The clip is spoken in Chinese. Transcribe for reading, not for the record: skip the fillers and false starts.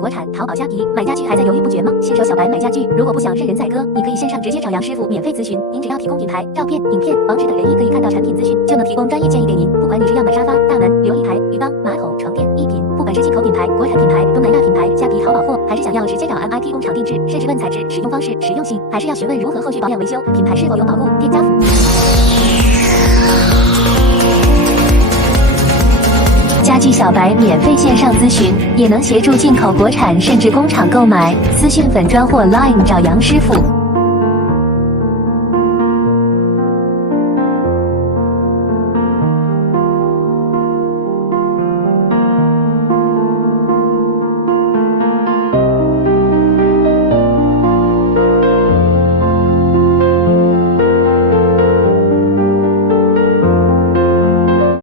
国产淘宝虾皮，买家具还在犹豫不决吗？新手小白买家具，如果不想任人宰割，你可以线上直接找杨师傅免费咨询。您只要提供品牌、照片、影片、网址等人一可以看到产品资讯，就能提供专业建议给您。不管你是要买沙发、大门、琉璃台、鱼缸、马桶、床垫、艺品，不管是进口品牌、国产品牌、东南亚品牌、虾皮淘宝货，还是想要直接找 MIP 工厂定制，甚至问材质、使用方式、实用性，还是要询问如何后续保养维修，品牌是否有保固，店家服务。家具小白免费线上咨询，也能协助进口国产甚至工厂购买。私讯粉专或 Line 找杨师傅。